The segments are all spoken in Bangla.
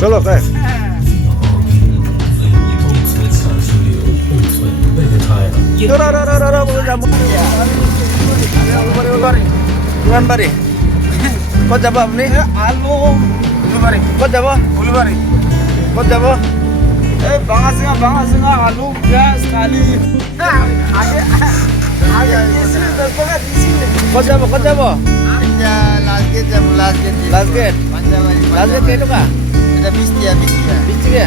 চলো কে কিমান বাৰী ক'ত যাব আপুনি আলু উলুবাৰী ক'ত যাব উলুবাৰী ক'ত যাব এই বাঙা আলু পিঁয়াজ দালি ক'ত যাব ক'ত যাব এতিয়া লাষ্ট গেট যাব last gate last gate Panjabari last gate কেইটকা এটা 20 টকা 20 টকা 20 টকীয়া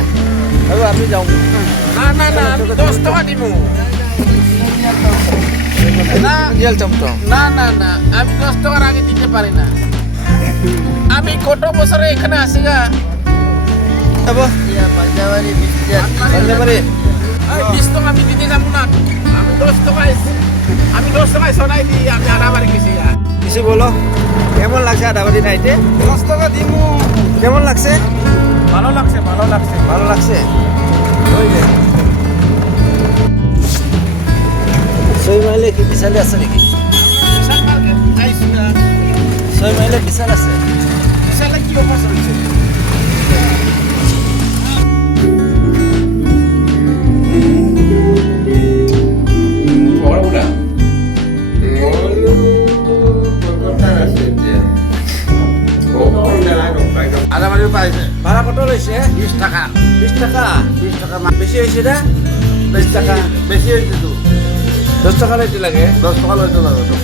আৰু আমি যাওঁ না আমি 10 টাকা দিব না জেল টমটম না আমি 10 টাকার আগে দিতে পারি না আমি কত বছরে এখানে আসি গা যাব এতিয়া পাঞ্জাবাৰী 20 টকা পাঞ্জাবাৰী 20 টাকা আমি দিতে যাবো না আমি 10 টাকায় শোনাই দিই আমি আড়াবাড়ি গেছি গা কিছু বলো কেমন লাগছে আদাবাদি নাইতে 10 টাকা দিব কেমন লাগছে ভালো লাগছে ভালো লাগছে ছয় মাইলে কি বিশালে আছে নেকি বিশাল মার্কেট যাইছি না 6 মাইলে বিশাল আছে বিশালে কি অফার চলছে আদাবাড়ির পাইছে ভাড়া কত লৈছে 20 টাকা 20 টাকা 20 টাকা বেশি হয়েছে না 20 টাকা বেশি হয়েছে তো 10 টাকা লইতে লাগে 10 টাকা লইতে লাগে তো